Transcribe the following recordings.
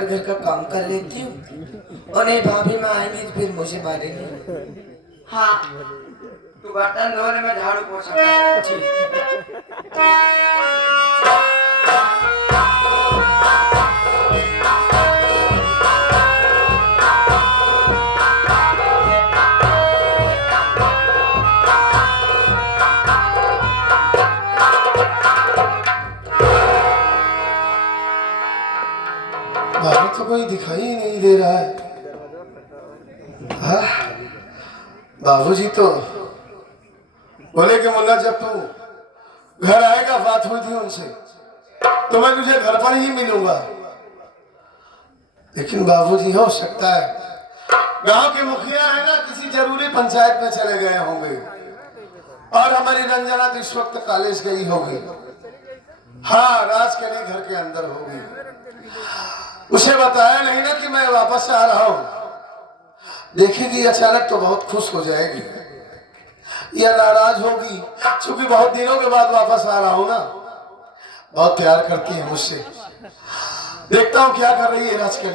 बैठकर घर का काम कर लेती हूँ और नहीं भाभी माँ आएंगी तो फिर मुझे मारेंगे। हाँ तू बर्तन धो रहे, मैं झाड़ू पोछा। ठीक। बाहर तो कोई दिखाई ही नहीं दे रहा है। हाँ बाबूजी तो बोले कि मुन्ना जब तू घर आएगा, बात हुई थी उनसे, तो मैं तुझे घर पर ही मिलूंगा। लेकिन बाबूजी हो सकता है गांव के मुखिया है ना, किसी जरूरी पंचायत में चले गए होंगे और हमारी रंजना तो इस वक्त कॉलेज गई होगी। हाँ राज के लिए घर के अंदर होगी। उसे बताया नहीं ना कि मैं वापस आ रहा हूं। देखेगी अचानक तो बहुत खुश हो जाएगी या नाराज होगी, क्योंकि बहुत दिनों के बाद वापस आ रहा हूं ना। बहुत प्यार करती है मुझसे। देखता हूं क्या कर रही है राजकली।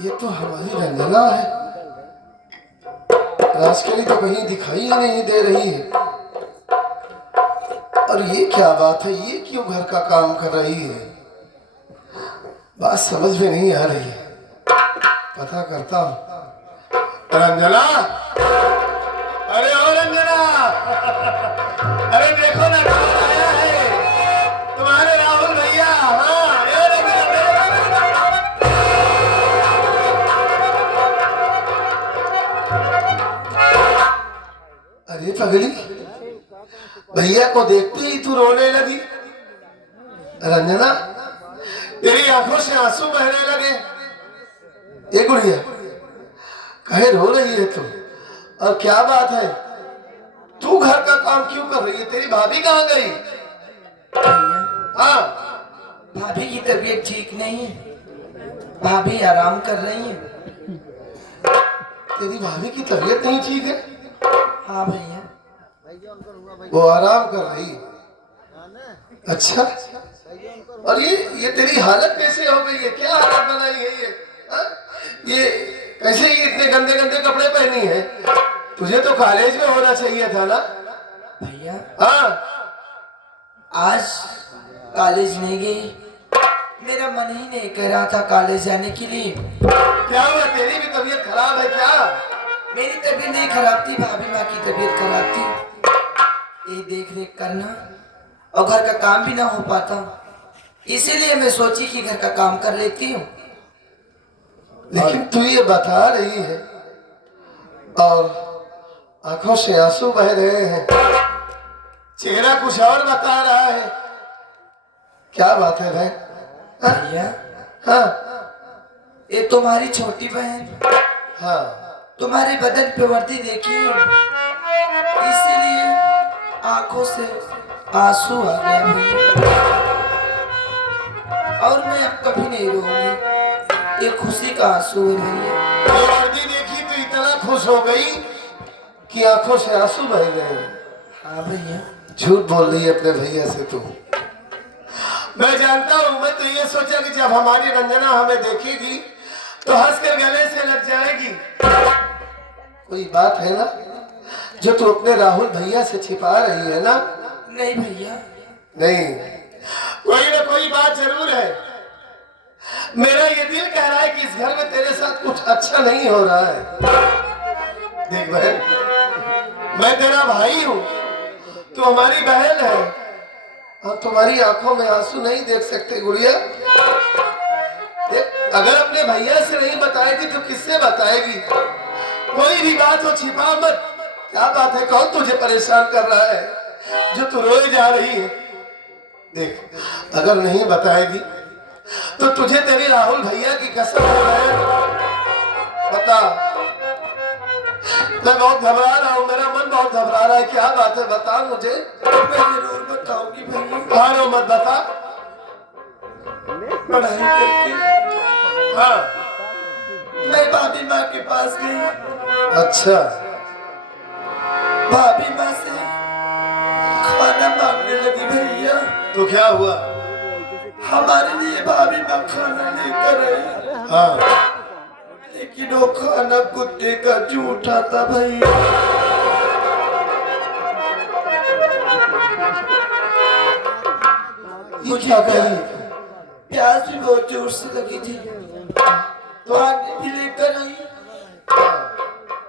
ये तो हमारी रंजना है। राजकली तो कहीं दिखाई ही नहीं दे रही है। और ये क्या बात है, ये क्यों घर का काम कर रही है? बात समझ में नहीं आ रही है। पता करता हूं। रंजना, अरे ओ रंजना, अरे देखो ना कौन आया है, तुम्हारे राहुल भैया। हाँ अरे पगली, भैया को देखते ही तू रोने लगी। रंजना तेरी आंखों से आंसू बहने लगे। ये गुड़िया कहे रो रही है तू, और क्या बात है? तू घर का काम क्यों कर रही है? तेरी भाभी कहाँ गई? हाँ भाभी की तबीयत ठीक नहीं है, भाभी आराम कर रही है। तेरी भाभी की तबीयत नहीं ठीक है? हाँ भैया वो आराम कर रही है। अच्छा, और ये तेरी हालत कैसे हो गई है? क्या हालत बनाई है ये? हा? ये कैसे ये इतने गंदे गंदे कपड़े पहनी है? तुझे तो कॉलेज में होना चाहिए था ना भैया। हाँ आज कॉलेज नहीं गई, मेरा मन ही नहीं कह रहा था कॉलेज जाने के लिए। क्या हुआ, तेरी भी तबीयत खराब है क्या? मेरी तबीयत नहीं खराब थी, भाभी माँ की तबीयत खराब थी। ये देख रेख करना और घर का काम भी ना हो पाता, इसीलिए मैं सोची कि घर का काम कर लेती हूँ। लेकिन तू ये बता रही है और आंखों से आंसू बह रहे हैं, चेहरा कुछ और बता रहा है। क्या बात है भाई? भैया हाँ ये तुम्हारी छोटी बहन हाँ तुम्हारे बदन पे वर्दी देखी, इसीलिए आंखों से आंसू आ गया भैया। और मैं अब कभी नहीं रोऊंगी, ये खुशी का आंसू है भैया। ये वर्दी देखी तो इतना खुश हो गई कि आंखों से आंसू बह गए। हाँ भैया झूठ बोल रही है अपने भैया से तू। मैं जानता हूं, मैं तो ये सोचा कि जब हमारी रंजना हमें देखेगी तो हंसकर गले से लग जाएगी। कोई बात है ना जो तू अपने राहुल भैया से छिपा रही है ना? नहीं भैया नहीं, कोई ना कोई बात जरूर है। मेरा ये दिल कह रहा है कि इस घर में तेरे साथ कुछ अच्छा नहीं हो रहा है। देख बहन, मैं तेरा भाई हूं, तू हमारी बहन है और तुम्हारी आंखों में आंसू नहीं देख सकते गुड़िया। देख, अगर अपने भैया से नहीं बताएगी तो किससे बताएगी? कोई भी बात हो छिपा मत। क्या बात है, कौन तुझे परेशान कर रहा है जो तू रोए जा रही है? देख, अगर नहीं बताएगी तो तुझे तेरे राहुल भैया की कसम है। बता, मैं बहुत घबरा रहा हूँ, मेरा मन बहुत घबरा रहा है। क्या बात है, बता मुझे। मैं जरूर बताऊंगी भैया। हाँ रो मत, बता। पढ़ाई करके हाँ मैं भाभी माँ के पास गई। अच्छा, भाभी माँ से खाना मांगने लगी भैया। तो क्या हुआ? हमारे लिए भाभी माँ खाना लेकर आई, हाँ, लेकिन वो खाना कुत्ते का जूठा था भैया। मुझे क्या करी? प्यास भी बहुत जोर से लगी थी, तो पानी भी लेकर आई।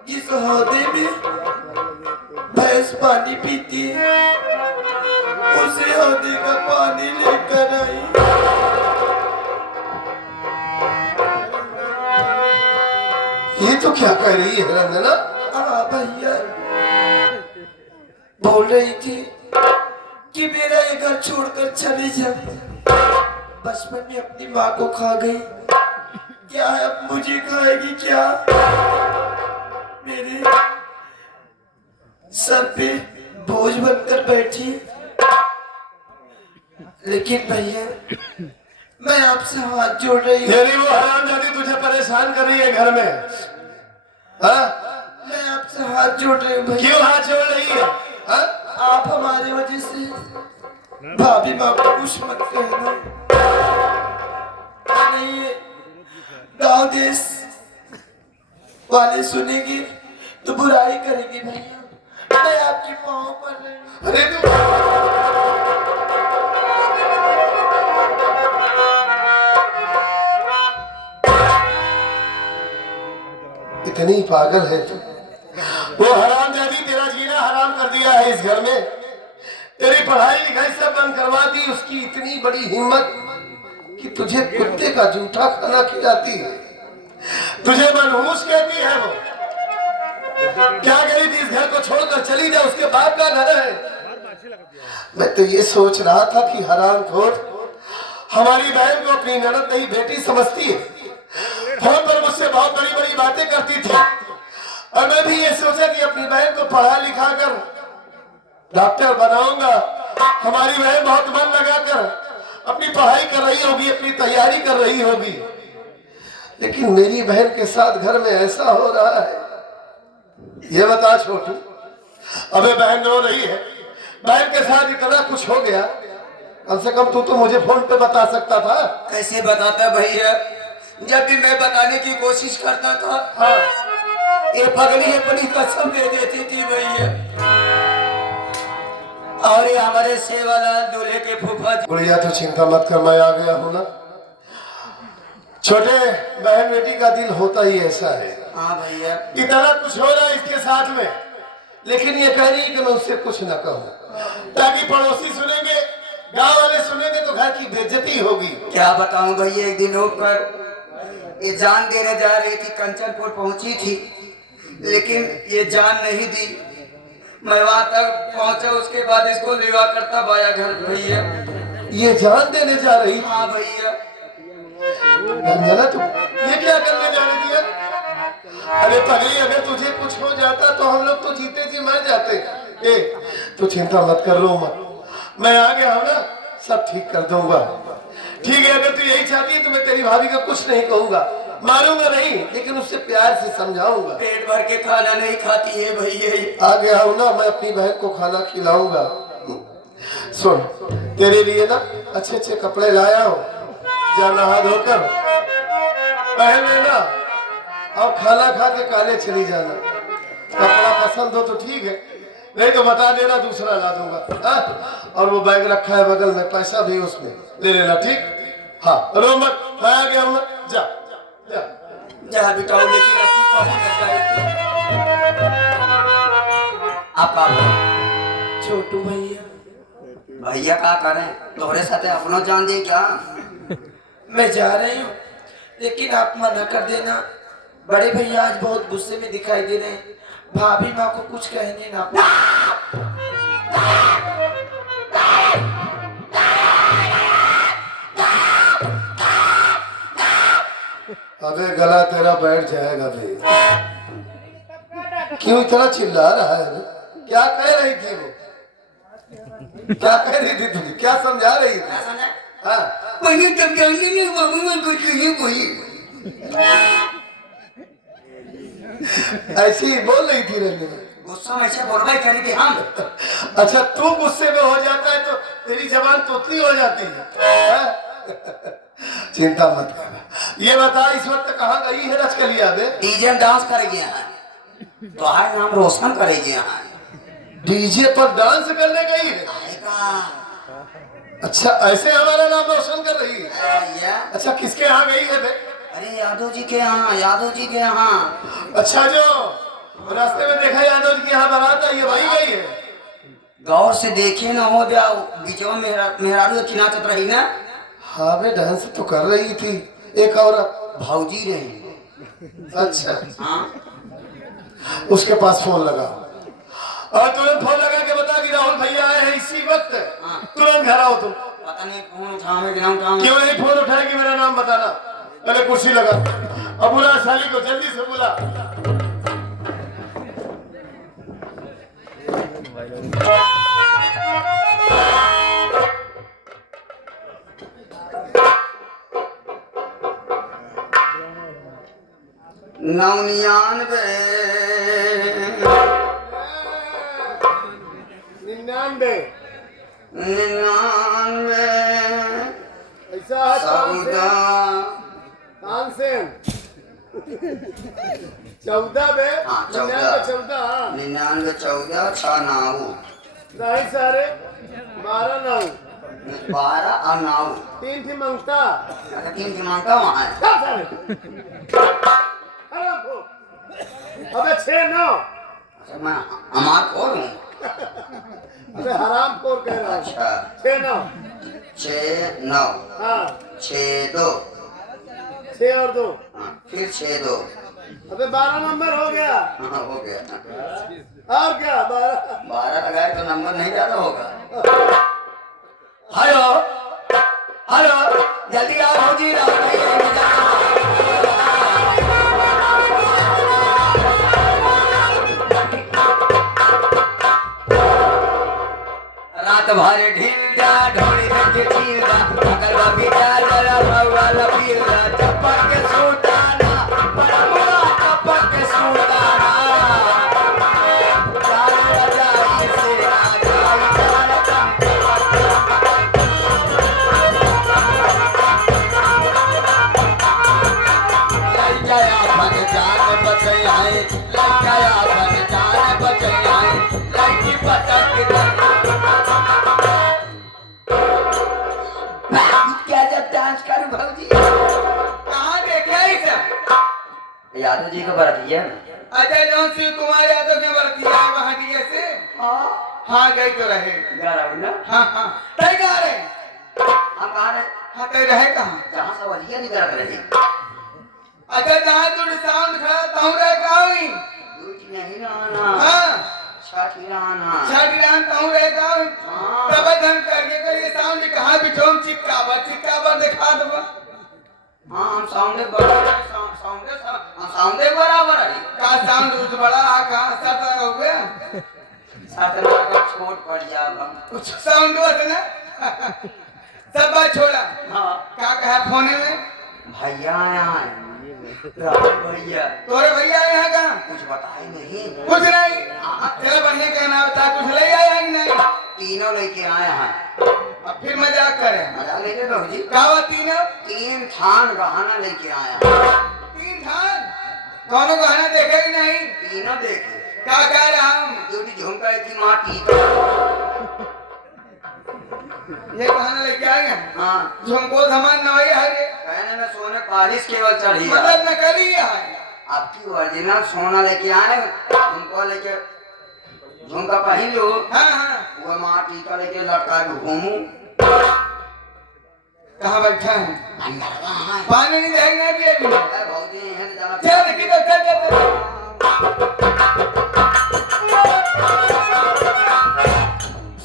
इस हौदे में भैंस पानी पीती है, उसे हौदे का पानी लेकर आई। ये तो क्या कह रही है रंजना? हाँ भैया, बोल रही थी कि मेरा ये घर छोड़कर चली जा। बचपन में अपनी माँ को खा गई, क्या है अब मुझे खाएगी क्या? मेरे सर पे बोझ बनकर बैठी। लेकिन भैया, मैं आपसे हाथ जोड़ रही हूँ। यानी वो हरामजादी तुझे परेशान कर रही है घर में? हाँ? मैं आपसे हाथ जोड़ रही हूँ भैया। क्यों हाथ जोड़ रही है? हाँ? आप हमारी वजह से भाभी माँ को कुछ मत कहना, नहीं ये गाँव देश वाले सुनेंगे तो बुराई करेंगे भैया। मैं आपके पाँव पर रही हूँ। अरे तू इतनी पागल है तू? वो हरामजादी तेरा जीना हराम कर दिया है इस घर में, तेरी पढ़ाई लिखाई सब बंद करवा दी। उसकी इतनी बड़ी हिम्मत कि तुझे कुत्ते का जूठा खाना खिलाती है, तुझे मनहूस कहती है। वो क्या करी थी? इस घर को छोड़कर चली जा, उसके बाप का घर है। मैं तो ये सोच रहा था कि हरामखोर हमारी बहन को अपनी ननद नहीं बेटी समझती है। फोन पर मुझसे बहुत बड़ी बड़ी बातें करती थी, और मैं भी ये सोचा कि अपनी बहन को पढ़ा लिखा कर डॉक्टर बनाऊंगा। हमारी बहन बहुत मन लगाकर अपनी पढ़ाई कर रही होगी, अपनी तैयारी कर रही होगी। लेकिन मेरी बहन के साथ घर में ऐसा हो रहा है, ये बता छोटू। अबे बहन रो रही है, बहन के साथ इतना कुछ हो गया, कम से कम तू तो मुझे फोन पे बता सकता था। कैसे बताता भैया? जब भी मैं बताने की कोशिश करता था, हाँ, ये पगली अपनी कसम दे देती थी भैया। और ये हमारे सेवालाल दूल्हे के फूफा जी। गुड़िया तो चिंता मत कर, मैं आ गया हूँ ना। छोटे बहन बेटी का दिल होता ही ऐसा है। हाँ भैया, इतना कुछ हो रहा है इसके साथ में, लेकिन ये कह रही है कि मैं उससे कुछ न कहूँ, ताकि पड़ोसी सुनेंगे, गांव वाले सुनेंगे तो घर की बेइज्जती होगी। क्या बताऊं भैया, एक दिन होकर ये जान देने जा रही थी, कंचनपुर पहुंची थी, लेकिन ये जान नहीं दी। मैं वहां तक पहुंचा, उसके बाद इसको विवाह करता पाया घर भैया। ये जान देने जा रही थी? हाँ भैया। रंजना, तू ये क्या करने जा रही थी? अरे पगली, अगर तुझे कुछ हो जाता तो हम लोग तो जीते जी मर जाते। ए, तू चिंता मत कर, रो मत, मैं आ गया हूँ ना, सब ठीक कर दूंगा। ठीक है, अगर तू यही चाहती है तो मैं तेरी भाभी का कुछ नहीं कहूंगा, मारूंगा नहीं, लेकिन उससे प्यार से समझाऊंगा। पेट भर के खाना नहीं खाती है भैया। आ गया हूँ ना, मैं अपनी बहन को खाना खिलाऊंगा। सुन, तेरे लिए ना अच्छे अच्छे कपड़े लाया हूँ, जा नहा धोकर पहन लेना और खाना खा के काले चली जाना। कपड़ा पसंद हो तो ठीक है, नहीं तो बता देना, दूसरा ला दूंगा। हाँ? और वो बैग रखा है बगल में, पैसा भी उसमें ले लेना, ठीक? हाँ, रो मत, मैं आ गया हूँ ना, जा जा जहाँ बिठाओ, लेकिन अपनी पहुंच आपका छोटू भैया। भैया क्या करें, तोहरे साथे अपना जान दे क्या? मैं जा रही हूँ, लेकिन आप मना कर देना। बड़े भैया आज बहुत गुस्से में दिखाई दे रहे हैं, भाभी माँ को कुछ कहने ना पाए। अबे गला तेरा बैठ जाएगा भाई, क्यों इतना चिल्ला रहा है? क्या कह रही थी वो? क्या कह रही थी तुझे? क्या समझा रही थी? हाँ, मैंने तब जानने नहीं, बाबू मैं कुछ नहीं बोली। ऐसी ही बोल रही थी रंजना। गुस्सा में ऐसे बोलबे करी कि हम अच्छा तू गुस्से में हो जाता है तो तेरी जबान तोतली हो जाती है हाँ? चिंता मत कर। ये बता इस वक्त कहाँ गई है रचकलिया बे? डीजे में डांस करे गया है तो हाय नाम रोशन करे गया है। डीजे पर डांस करने गई है? आएगा। अच्छा ऐसे हमारा नाम रोशन कर रही है? भैया अच्छा किसके यहाँ गई है बे? अरे यादव जी के यहाँ, यादव जी के यहाँ। अच्छा जो रास्ते में देखा यादव जी के यहाँ बारात आई है वही गई है? गौर से देखे ना हो जाओ बीचवा मेहरारू की नाचत रही ना। हाँ बे डांस तो कर रही थी एक औरत भौजी रही। अच्छा हाँ उसके पास फोन लगा और तुरंत फोन लगा के बता कि राहुल भैया आए हैं इसी वक्त। हाँ। तुरंत घर आओ तुम। पता नहीं फोन उठावे कि ना उठावे। क्यों नहीं फोन उठाए कि मेरा नाम बताना? पहले कुर्सी लगा और बुला साली को जल्दी से बुला। नौनियानवे 99 99 ऐसा है चौदह तानसेन 14 बे हाँ, 14 99 14 6 9 नहीं सारे 12 9 12 और 9 3 थी मंगता 3 की मांग का वहाँ है। क्या सारे अबे 6 9 अच्छा, मैं हमार खोल हूँ। अबे हराम खोर कह रहा है। अच्छा 6 9 6 9 हाँ 6 2 6 और 2 फिर 6 2 अबे 12 नंबर हो गया। हाँ हो गया। और क्या 12 12 लगाए तो नंबर नहीं ज्यादा होगा। हेलो हेलो जल्दी आओ भौजी रात भर ढील जा ढोली के चील जा अगर बाबी जा जरा भगवान पील जा चप्पल के सूटाना बड़ा मुआ चप्पल के सूटाना चाल रजाई से आ जाई चाल लइकाया बन जान बचई है लइकाया बन जान बचई है लइकी पटक क्या जब डांस करूं भौजी कहाँ देखे इसे? यादव जी को बरती है। अच्छा जौन शिव कुमार यादव के बरती है वहाँ की जैसे हाँ गई तो रहे गा रहा ना हाँ हाँ तय गा रहे हम कहाँ रहे हाँ तय रहे कहाँ जहाँ से वलिया नहीं करत रहे। अच्छा जहाँ तू साउंड खड़ा ताऊ रहे कहाँ हुई दूध नहीं लाना हाँ छठ रान ताऊ रहे कहाँ तब हम करके साउंड कहाँ बिठोम चिपकावर दिखा दबा। हाँ हम साउंड बराबर है का साउंड उस बड़ा कहाँ साथ लगा हुआ साथ लगा छोट पड़ जा कुछ साउंड बस ना सब बात छोड़ा। हाँ क्या कहा फोन में भैया आया है भैया तोरे भैया आए हैं कहाँ कुछ बताए नहीं कुछ नहीं चलो बढ़िया कहना बता कुछ ले आया कि नहीं? तीनों लेके आए हैं। अब फिर मजाक करे मजाक लेके तो जी क्या हुआ तीनों 3 थान गहना लेके आया 3 थान कौन गहना देखे कि नहीं? तीनों देखे क्या कह रहा हूँ जो भी झुमका की माटी ये गहना लेके आए हैं। हाँ झुमको धमान नवाई है रे कहने में सोने पालिश केवल चढ़ी मतलब नकली है आपकी ओरिजिनल सोना लेके आए झुमको लेके झुमका पहन लो। हाँ हाँ वो माटी का लेके लटका के घूमू कहाँ बैठा है पानी नहीं देगा भी अभी बहुत ही है चल देखी तो चल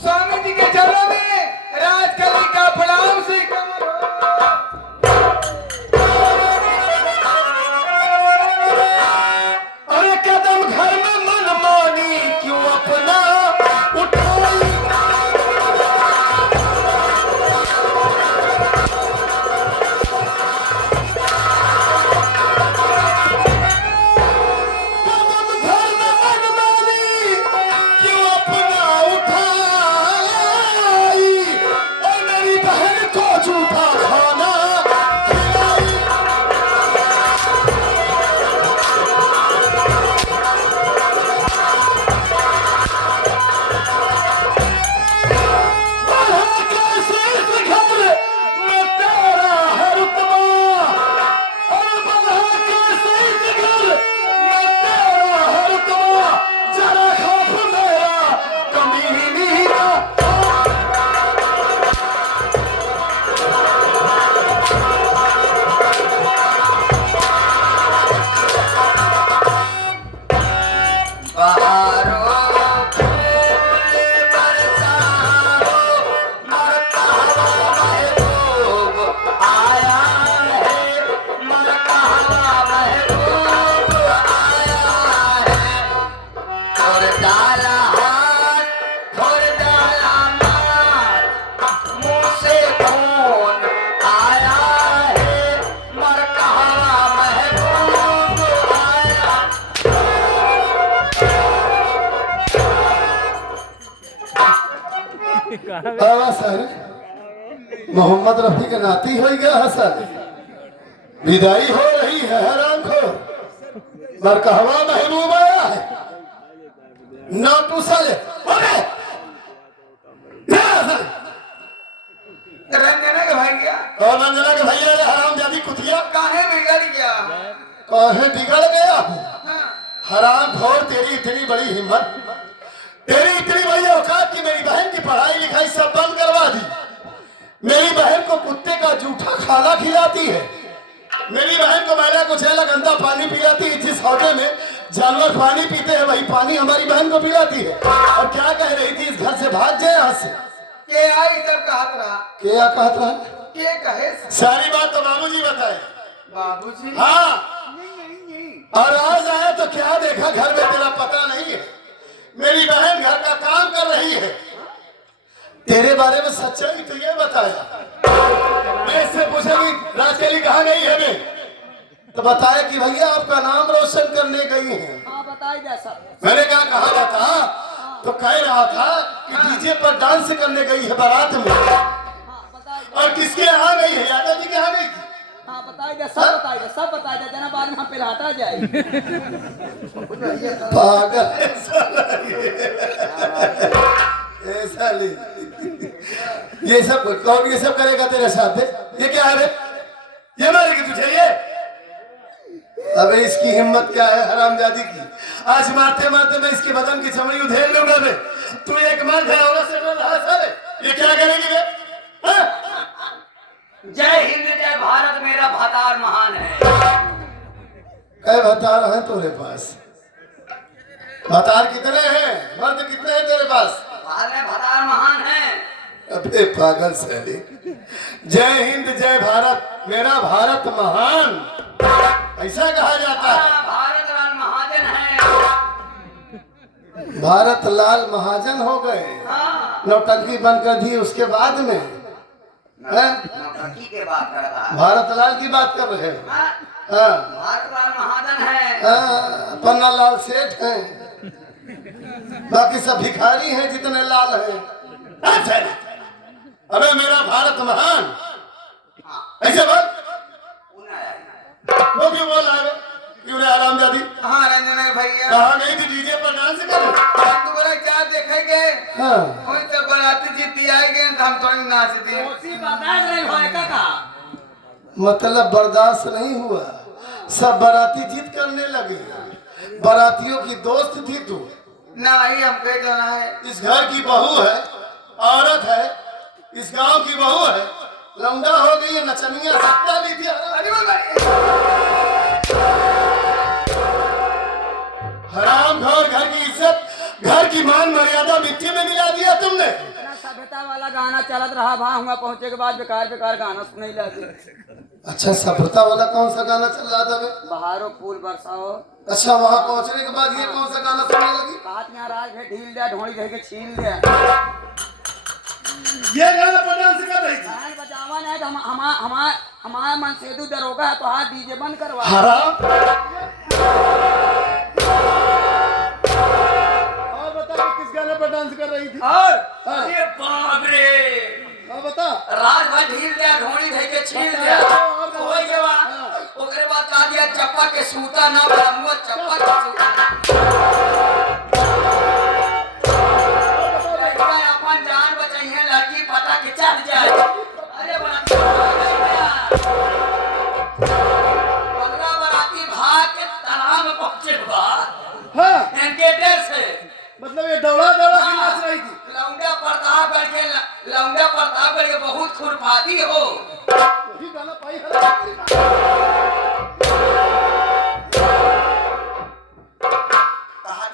स्वामी जी के चरणों में राजकली का प्रणाम से अरे कदम घर में मनमानी क्यों अपना उठाई कदम घर में मनमानी कावा सर मोहम्मद रफी के नाती हो गया हसन। विदाई हो रही है हैरान खो बरकहवा महबूब आया है नौटू साले रंजना के भाई गया और रंजना के भैया हराम जादी कुतिया काहे बिगड़ गया? काहे बिगड़ गया? हाँ। हराम खोर तेरी इतनी बड़ी हिम्मत, तेरी इतनी बड़ी औकात की मेरी बहन की पढ़ाई लिखाई सब बंद करवा दी। मेरी बहन को कुत्ते का जूठा खाना खिलाती है। मेरी बहन को मैला कुचैला गंदा पानी पिलाती है। जिस हौदे में जानवर पानी पीते हैं वही पानी हमारी बहन को पिलाती है। और क्या कह रही थी इस घर से भाग जाए यहाँ से? के आई सब कहत रहा? क्या कहत रहा? के कहे? सारी बात तो बाबूजी बताए। बाबूजी? हाँ। और आज आया तो क्या देखा घर में तेरा पता नहीं है। मेरी बहन घर का काम कर रही है। तेरे बारे में सच्चाई तो ये बताया। मैं इससे पूछेगी राजेली कहाँ गई है मैं तो बताया कि भैया आपका नाम रोशन करने गई है। मैंने कहा जाता तो कह रहा था कि डीजे पर डांस करने गई है बारात में। और किसके यहाँ गई है? यादव जी के यहाँ गई थी। हाँ बताइए सब बताइए जना बाद में हम पिलाता जाए। पागल ऐसा नहीं। ये सब कौन ये सब करेगा तेरे साथ? ये क्या है? ये मारेगी तुझे ये? अबे इसकी हिम्मत क्या है हरामजादी की? आज मारते मारते मैं इसके बदन की चमड़ी उधेड़ लूंगा मैं। तू एक मर्द है औरत से बोल रहा है ये क्या करेगी बे? जय हिंद जय भारत मेरा भतार महान है। कई भतार है तेरे पास? भतार कितने हैं? मर्द कितने हैं तेरे पास? भतार महान है। अबे पागल सैली। जय हिंद जय भारत मेरा भारत महान ऐसा कहा जाता है। भारत लाल महाजन है। भारत लाल महाजन हो गए। हाँ। नौटंकी बनकर दी उसके बाद में नौटंकी के बात कर रहा है। भारत लाल की बात कर रहे हैं। हाँ। भारत लाल महाजन है। हाँ, पन्ना लाल सेठ हैं। बाकी सब भिखारी हैं जितने लाल हैं। अबे मेरा भारत महान ऐसे बोल। वो क्यों बोल रहा है? क्यों रे हरामजादी? हाँ रंजना भैया कहाँ गई थी डीजे पर डांस कर? तू बोला क्या देखेंगे? हाँ। कोई तो बराती जीती आएगी तो हम थोड़ी नाच दिए। मतलब बर्दाश्त नहीं हुआ। सब बाराती जीत करने लगे। बारातियों की दोस्त थी तू। नहीं हम कह जाना है। इस घर की बहू है, औरत है, इस गांव की बहू है, लौंडा हो गई है, नचनिया सट्टा ली थी। हराम घोर घर की इज्जत, घर की मान मर्यादा मिट्टी में मिला दिया तुमने। सभ्यता वाला गाना चलत रहा वहाँ हुआ पहुँचे के बाद बेकार बेकार गाना सुनाई लगे। अच्छा सभ्यता वाला कौन सा गाना चल रहा था? बहारो फूल बरसाओ। अच्छा वहाँ पहुँचने के बाद ये कौन सा गाना सुनने लगी? बात यहाँ राज है ढील दिया ढोड़ी धे के छील दिया। ये गाना पर डांस कर रही थी। गाना बजावा नहीं तो हमारा मनसेदू दरोगा है तो हाथ डीजे बंद करवा। हराम। और बता किस गाने पर डांस कर रही थी? और ये बाप रे बता। रात भर ढील दिया ढोड़ी धई के छील दिया हो गया। ओकरे बाद का दिया चप्पा के सूता ना बलमुआ चप्पा के सूता अपन जान बचाइए लड़की पता के चल जाए। अरे बगला बराती भाग के तालाब में पहुंचे बा। हाँ। इनके डर से मतलब ये दौड़ा दौड़ा के नाच रही थी। लौंडा प्रतापगढ़ के बहुत खुरपाती हो। यही गाना पाई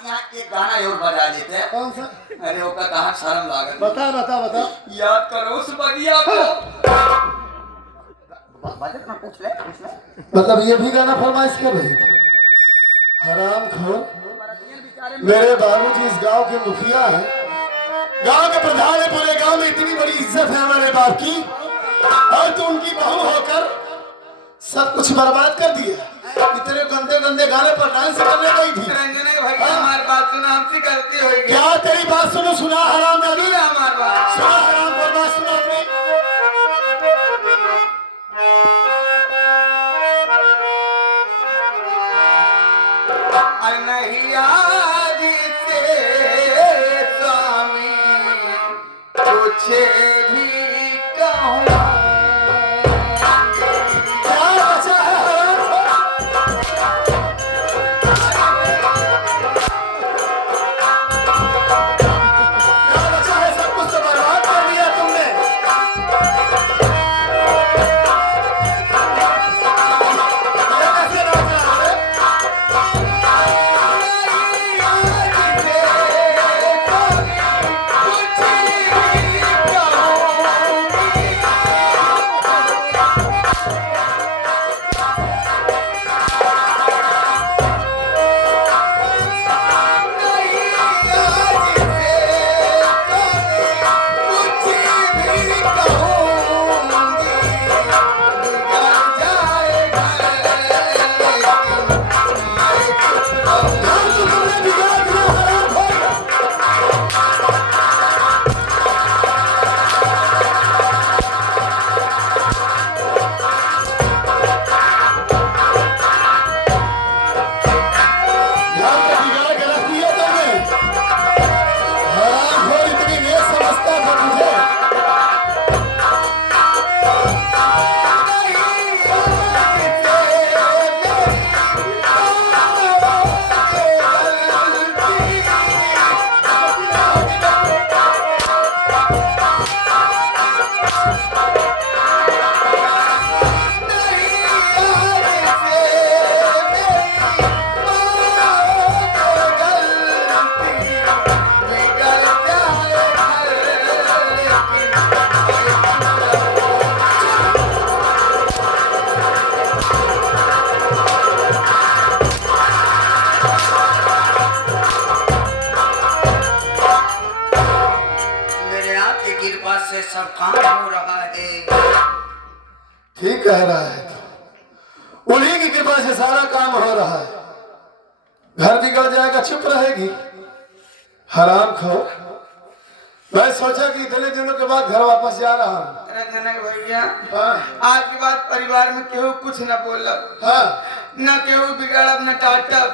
यहाँ एक गाना और बजा लेते हैं। कौन सा? अरे ओका कहाँ शर्म लागत। बता बता बता। याद करो उस बगिया को। पूछ ले। मतलब ये भी गाना फरमाइश कर रही थी। हराम खोर। मेरे बाबूजी इस गांव के मुखिया हैं, गांव के प्रधान है। पूरे गांव में इतनी बड़ी इज्जत है हमारे बाप की और तू उनकी बहू होकर सब कुछ बर्बाद कर दिया। इतने गंदे गंदे गाने पर डांस करने गई थी। रंजना भैया हमारी बात सुना, हमसे गलती हो गई। क्या तेरी बात सुनो? सुना हराम दादी, हमारी बात सुना हराम पर बात सुनो अपनी। नहीं आज से स्वामी कुछ भी कहूँ। क्या बचा है हराम? क्या बचा है? सब कुछ तो बर्बाद कर दिया तुमने। ये कैसे राजा है? काम तो तुमने बिगाड़ दिया हराम खोर। घर को बिगाड़ के रख दिया तुमने। हराम खोर इतनी नहीं समझता था तुझे। मेरे आपकी कृपा से सब काम हो रहा है। ठीक कह रहा है तू। उन्हीं की कृपा से सारा काम हो रहा है। घर बिगड़ जाएगा, चुप रहेगी। हराम खो। मैं सोचा कि इतने दिनों के बाद घर वापस जा रहा हूँ। रंजना भैया हाँ, आज के बाद परिवार में केहू कुछ न बोलब, हाँ, न केहू बिगाड़ब न डांटब,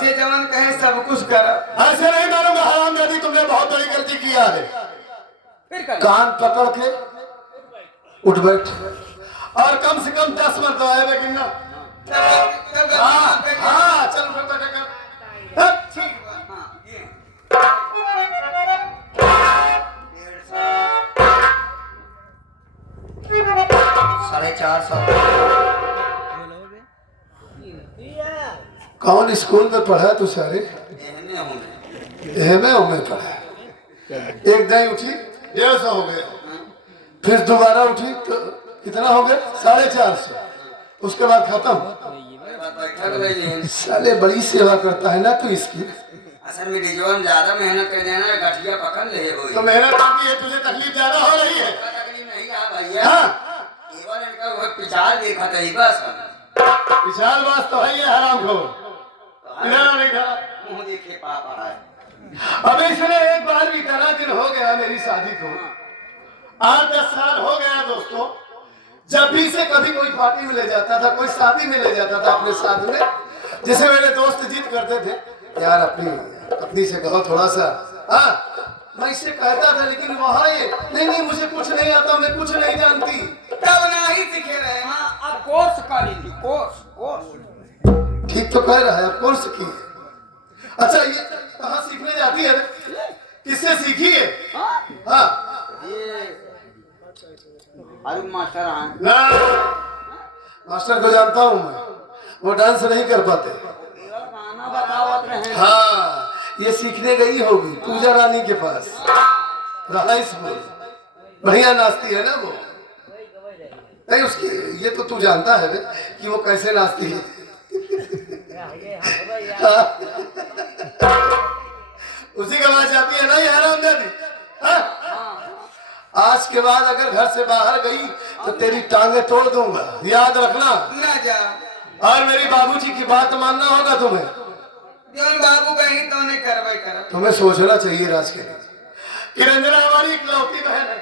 जे जवन कहे सब कुछ करब। ऐसे नहीं मानूंगा हराम दादी, तुमने बहुत बड़ी गलती किया है। कान पकड़ के उठ बैठ और कम से कम 10 मरतबा है लेकिन ना। हाँ, हाँ, चल उठ बैठ कर। साढ़े 400। कौन स्कूल में पढ़ा तू सारे? एमे उमे पढ़ा। एक दाई उठी 150 हो गया, फिर दोबारा उठी तो कितना हो गया? 450। उसके बाद खत्म। साले बड़ी सेवा करता है ना तू इसकी। असल में रिजवान ज्यादा मेहनत कर देना, गठिया पकड़ ले तो मेहनत आती है, तुझे तकलीफ ज्यादा हो रही है। तकलीफ नहीं आ भैया। हाँ, केवल इनका वो पिछाड़ देखा था ही बस। विशाल बात तो है ये हराम खोर। इधर नहीं था। मुंह देखे पापा है। अब इसने एक बार भी 13 दिन हो गया मेरी शादी को। 8-10 साल हो गया दोस्तों। जब भी से कभी कोई पार्टी में ले जाता था, कोई शादी में ले जाता था अपने साथ में, जैसे मेरे दोस्त जिद करते थे यार अपनी से कहो थोड़ा सा। हाँ, मैं इससे कहता था लेकिन वहाँ ये नहीं मुझे कुछ नहीं आता, मैं कुछ नहीं जानती। तब ना ही सीखे रहे। हाँ, अब कोर्स कर लीजिए, कोर्स। ठीक तो कह रहा है, अब कोर्स की। अच्छा, ये कहाँ सीखने जाती है? किससे सीखी है? हाँ, ये अरुण मास्टर हैं। ना, मास्टर को जानता हूँ मैं, वो डांस नहीं कर पाते। केवल गाना बतावत रहे। हाँ, ये सीखने गई होगी पूजा रानी के पास। राइस बोल बढ़िया नाचती है ना वो। नहीं उसकी ये तो तू जानता है कि वो कैसे नाचती है। उसी के बाद जाती है ना ये हरामजादी। हाँ? आज के बाद अगर घर से बाहर गई तो तेरी टांगे तोड़ दूंगा, याद रखना। ना जा, और मेरी बाबूजी की बात मानना होगा तुम्हें। जोन बाबू कहीं तो नहीं करवाई कर। तुम्हें सोचना चाहिए राज के कि रंजना हमारी इकलौती बहन है।